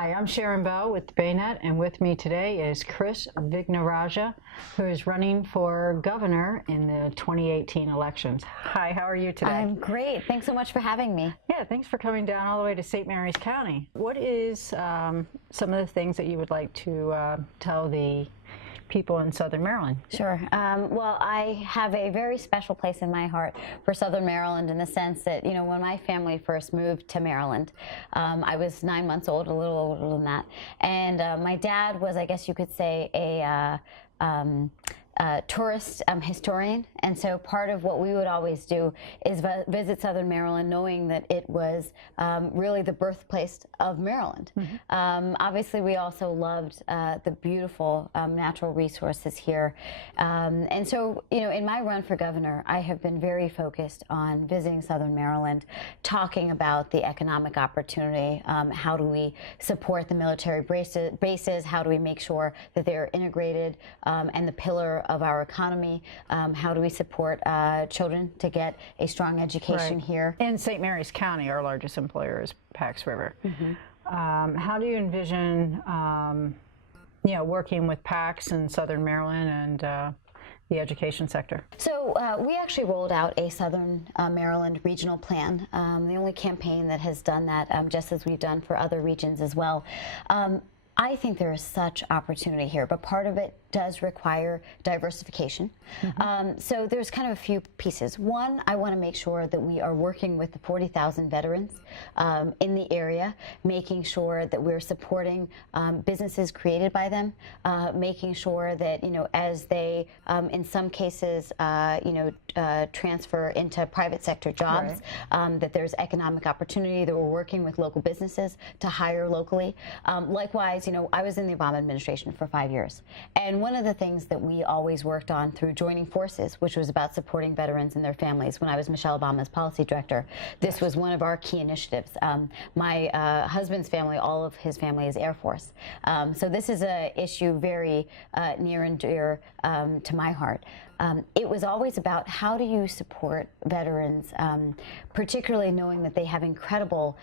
Hi, I'm Sharon Bell with BayNet, and with me today is Krish Vignarajah, who is running for governor in the 2018 elections. Hi, how are you today? I'm great. Thanks so much for having me. Yeah, thanks for coming down all the way to St. Mary's County. What is some of the things that you would like to tell the people in Southern Maryland? Sure. Well, I have a very special place in my heart for Southern Maryland in the sense that, you know, when my family first moved to Maryland, I was 9 months old, a little older than that. And my dad was, I guess you could say, a tourist historian, and so part of what we would always do is visit Southern Maryland, knowing that it was really the birthplace of Maryland. Obviously, we also loved the beautiful natural resources here, and so, you know, in my run for governor, I have been very focused on visiting Southern Maryland, talking about the economic opportunity. How do we support the military bases? How do we make sure that they're integrated and the pillar of our economy? How do we support children to get a strong education here? In St. Mary's County, our largest employer is Pax River. How do you envision, you know, working with Pax in Southern Maryland and the education sector? So we actually rolled out a Southern Maryland regional plan, the only campaign that has done that, just as we've done for other regions as well. I think there is such opportunity here, but part of it does require diversification. So there's kind of a few pieces. One, I want to make sure that we are working with the 40,000 veterans in the area, making sure that we're supporting businesses created by them, making sure that, you know, as they, in some cases, you know, transfer into private sector jobs, that there's economic opportunity, that we're working with local businesses to hire locally. Likewise, you know, I was in the Obama administration for 5 years, and one of the things that we always worked on through joining forces, which was about supporting veterans and their families, when I was Michelle Obama's policy director, this was one of our key initiatives. My husband's family, all of his family is Air Force. So this is an issue very near and dear to my heart. It was always about how do you support veterans, particularly knowing that they have incredible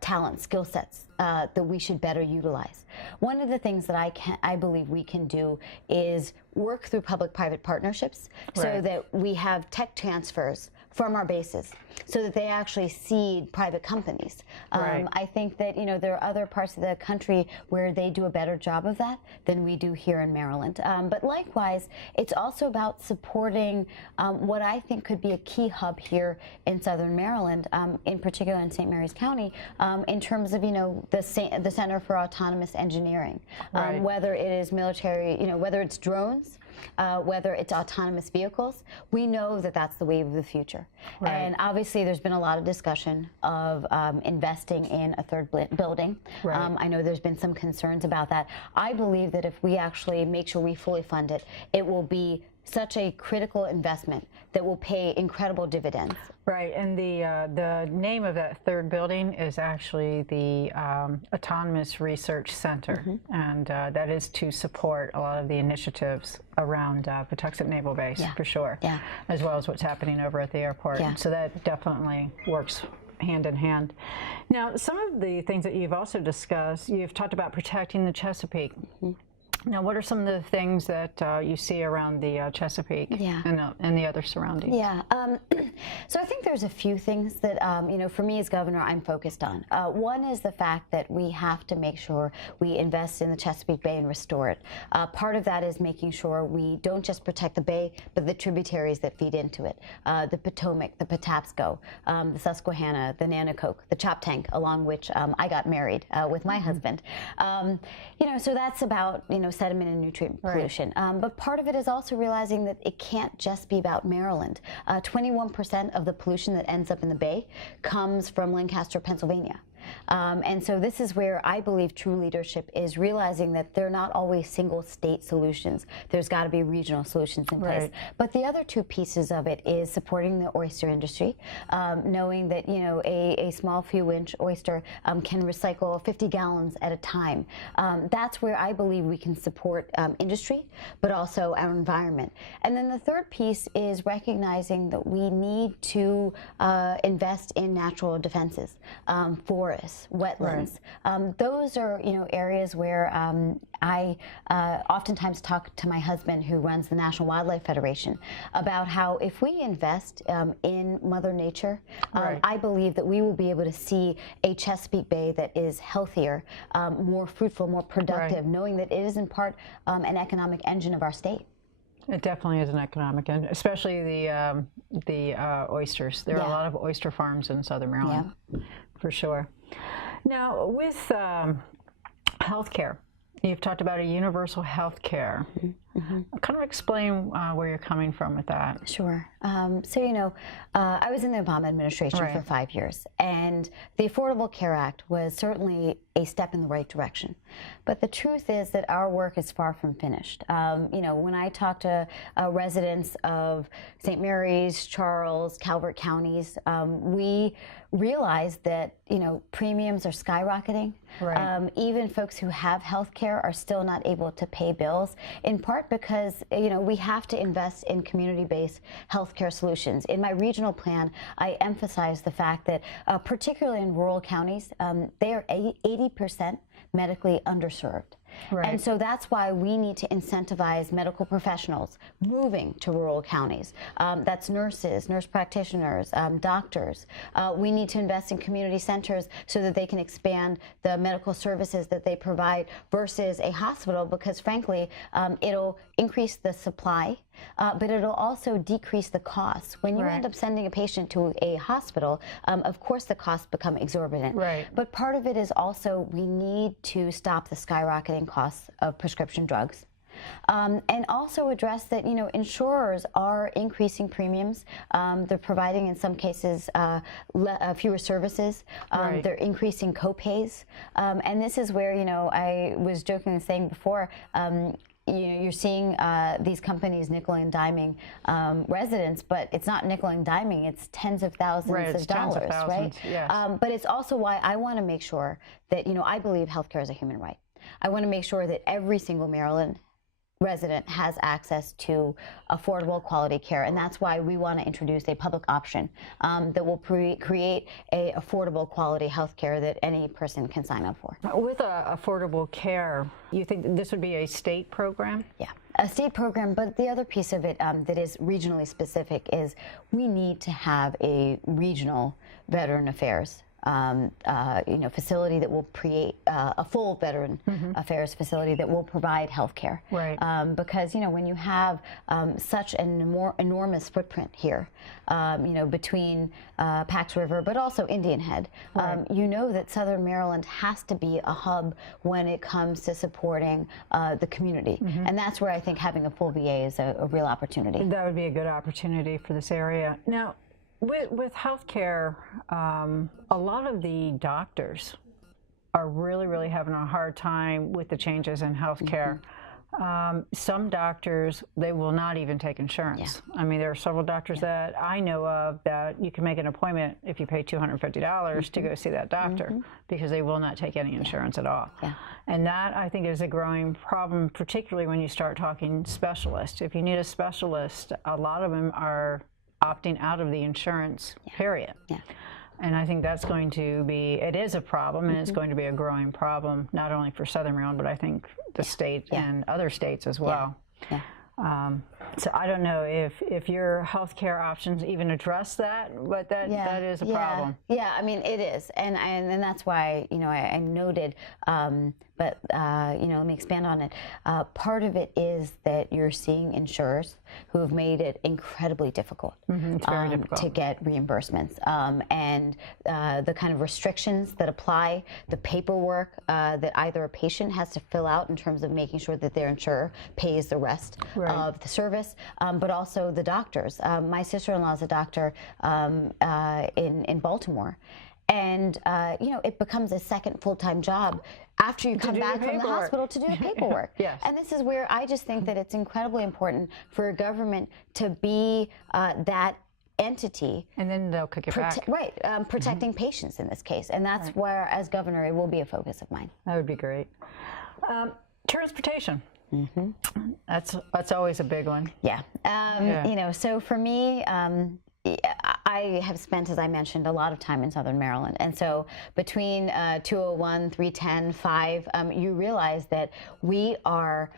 talent, skill sets that we should better utilize. One of the things that I believe we can do is work through public-private partnerships so that we have tech transfers from our bases so that they actually seed private companies. I think that, you know, there are other parts of the country where they do a better job of that than we do here in Maryland. But likewise, it's also about supporting what I think could be a key hub here in Southern Maryland, in particular in St. Mary's County, in terms of, you know, the Center for Autonomous Engineering, whether it is military, you know, whether it's drones, whether it's autonomous vehicles. We know that that's the wave of the future. And obviously there's been a lot of discussion of investing in a third building. I know there's been some concerns about that. I believe that if we actually make sure we fully fund it, it will be such a critical investment that will pay incredible dividends. And the name of that third building is actually the Autonomous Research Center, and that is to support a lot of the initiatives around Patuxent Naval Base, for sure, as well as what's happening over at the airport. So that definitely works hand in hand. Now, some of the things that you've also discussed, you've talked about protecting the Chesapeake. Now, what are some of the things that you see around the Chesapeake and the other surroundings? So I think there's a few things that, you know, for me as governor, I'm focused on. One is the fact that we have to make sure we invest in the Chesapeake Bay and restore it. Part of that is making sure we don't just protect the bay, but the tributaries that feed into it. The Potomac, the Patapsco, the Susquehanna, the Nanticoke, the Choptank, along which I got married with my husband. You know, so that's about, you know, sediment and nutrient pollution. But part of it is also realizing that it can't just be about Maryland. 21% of the pollution that ends up in the Bay comes from Lancaster, Pennsylvania. And so this is where I believe true leadership is realizing that they're not always single state solutions. There's got to be regional solutions in place. But the other two pieces of it is supporting the oyster industry, knowing that, you know, a small few-inch oyster can recycle 50 gallons at a time. That's where I believe we can support industry, but also our environment. And then the third piece is recognizing that we need to invest in natural defenses, forests, forests, wetlands. Those are, areas where I oftentimes talk to my husband, who runs the National Wildlife Federation, about how if we invest in Mother Nature, I believe that we will be able to see a Chesapeake Bay that is healthier, more fruitful, more productive, knowing that it is in part an economic engine of our state. It definitely is an economic engine, especially the oysters. There are a lot of oyster farms in Southern Maryland, for sure. Now, with healthcare, you've talked about a universal health care. Kind of explain where you're coming from with that. Sure. So, I was in the Obama administration for 5 years, and the Affordable Care Act was certainly a step in the right direction. But the truth is that our work is far from finished. When I talk to residents of St. Mary's, Charles, Calvert counties, we realize that, premiums are skyrocketing. Even folks who have health care are still not able to pay bills, in part because, we have to invest in community-based healthcare solutions. In my regional plan, I emphasize the fact that, particularly in rural counties, they are 80% medically underserved. And so that's why we need to incentivize medical professionals moving to rural counties. That's nurses, nurse practitioners, doctors. We need to invest in community centers so that they can expand the medical services that they provide versus a hospital, because frankly, it'll increase the supply, but it'll also decrease the costs. When you end up sending a patient to a hospital, of course the costs become exorbitant. But part of it is also we need to stop the skyrocketing costs of prescription drugs. And also address that, insurers are increasing premiums. They're providing, in some cases, fewer services. They're increasing co-pays. And this is where, I was jokingly saying before, you're seeing these companies nickel and diming residents, but it's not nickel and diming, it's tens of thousands of dollars, but it's also why I want to make sure that, I believe healthcare is a human right. I want to make sure that every single Maryland resident has access to affordable quality care, and that's why we want to introduce a public option that will create a affordable quality health care that any person can sign up for. With affordable care, you think that this would be a state program? Yeah, a state program, but the other piece of it that is regionally specific is we need to have a regional Veteran Affairs facility that will create a full Veteran Affairs facility that will provide health care. Because, when you have such an enormous footprint here, between Pax River, but also Indian Head, that Southern Maryland has to be a hub when it comes to supporting the community. And that's where I think having a full VA is a real opportunity. That would be a good opportunity for this area. Now, with healthcare, a lot of the doctors are really having a hard time with the changes in healthcare. Some doctors, they will not even take insurance. I mean, there are several doctors that I know of that you can make an appointment if you pay $250 to go see that doctor, because they will not take any insurance at all. And that, I think, is a growing problem, particularly when you start talking specialists. If you need a specialist, a lot of them are opting out of the insurance, period. And I think that's going to be, it is a problem, and it's going to be a growing problem, not only for Southern Maryland, but I think the state and other states as well. So I don't know if your healthcare options even address that, but that is a problem. Yeah, I mean, it is. And that's why, I noted, but, let me expand on it. Part of it is that you're seeing insurers who have made it incredibly difficult, it's very difficult to get reimbursements. And the kind of restrictions that apply, the paperwork that either a patient has to fill out in terms of making sure that their insurer pays the rest of the service, but also the doctors. My sister-in-law is a doctor in Baltimore. And, it becomes a second full-time job after you come back from the hospital to do the paperwork. And this is where I just think that it's incredibly important for a government to be that entity. And then they'll kick it back. Protecting patients in this case. And that's where, as governor, it will be a focus of mine. That would be great. Transportation. That's always a big one. So for me, I have spent, as I mentioned, a lot of time in Southern Maryland. And so between 201, 310, 5, you realize that we are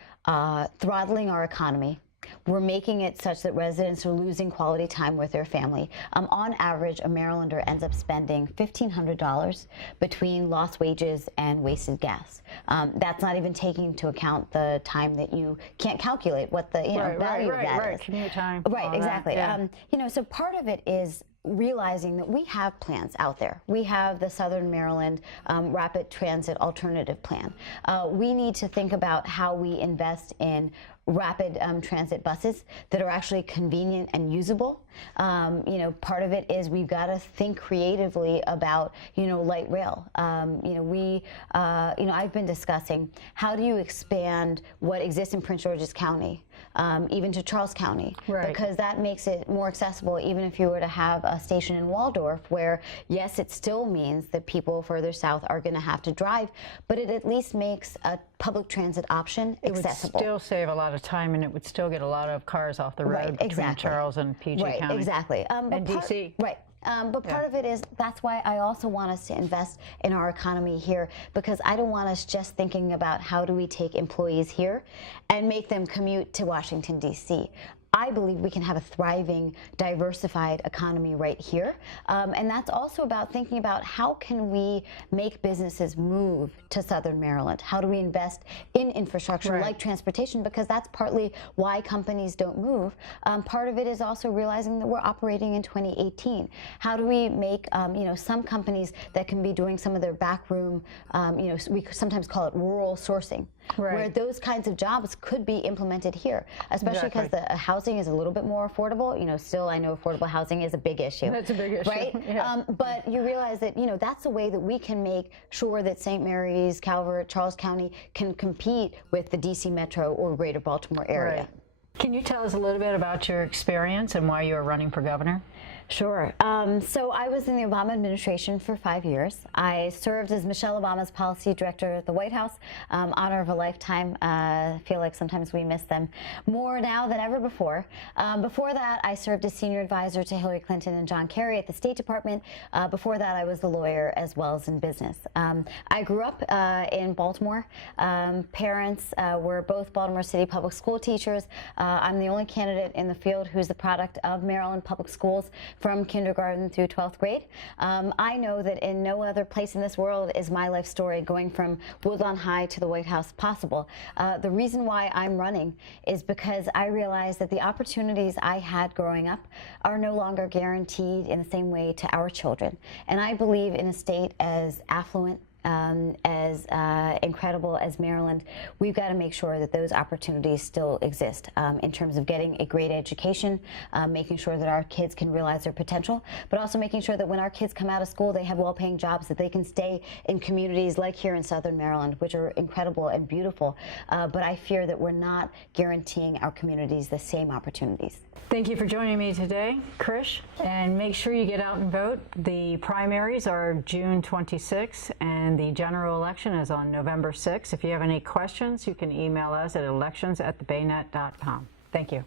throttling our economy. We're making it such that residents are losing quality time with their family. On average, a Marylander ends up spending $1,500 between lost wages and wasted gas. That's not even taking into account the time that you can't calculate what the value of that is. Commute time. Right, exactly. Yeah. So part of it is realizing that we have plans out there. We have the Southern Maryland Rapid Transit Alternative Plan. We need to think about how we invest in rapid transit buses that are actually convenient and usable. Part of it is we've got to think creatively about, light rail. I've been discussing how do you expand what exists in Prince George's County, even to Charles County, because that makes it more accessible. Even if you were to have a station in Waldorf, where yes, it still means that people further south are going to have to drive, but it at least makes a public transit option accessible. It would still save a lot of time, and it would still get a lot of cars off the road between Charles and PG County. Exactly. And DC. Right. But part of it is that's why I also want us to invest in our economy here, because I don't want us just thinking about how do we take employees here and make them commute to Washington, D.C. I believe we can have a thriving, diversified economy right here. And that's also about thinking about how can we make businesses move to Southern Maryland? How do we invest in infrastructure like transportation? Because that's partly why companies don't move. Part of it is also realizing that we're operating in 2018. How do we make, some companies that can be doing some of their backroom, we sometimes call it rural sourcing, where those kinds of jobs could be implemented here, especially because the housing is a little bit more affordable. Still I know affordable housing is a big issue. That's a big issue. Right? Yeah. But you realize that, that's a way that we can make sure that St. Mary's, Calvert, Charles County can compete with the DC Metro or Greater Baltimore area. Can you tell us a little bit about your experience and why you are running for governor? Sure. So I was in the Obama administration for 5 years. I served as Michelle Obama's policy director at the White House. Honor of a lifetime. I feel like sometimes we miss them more now than ever before. Before that, I served as senior advisor to Hillary Clinton and John Kerry at the State Department. Before that, I was the lawyer as well as in business. I grew up in Baltimore. Parents were both Baltimore City public school teachers. I'm the only candidate in the field who's the product of Maryland public schools from kindergarten through 12th grade. I know that in no other place in this world is my life story going from Woodlawn High to the White House possible. The reason why I'm running is because I realize that the opportunities I had growing up are no longer guaranteed in the same way to our children. And I believe in a state as affluent, as incredible as Maryland, we've got to make sure that those opportunities still exist in terms of getting a great education, making sure that our kids can realize their potential, but also making sure that when our kids come out of school, they have well-paying jobs, that they can stay in communities like here in Southern Maryland, which are incredible and beautiful. But I fear that we're not guaranteeing our communities the same opportunities. Thank you for joining me today, Krish. And make sure you get out and vote. The primaries are June 26th, and the general election is on November 6th. If you have any questions, you can email us at elections@thebaynet.com. Thank you.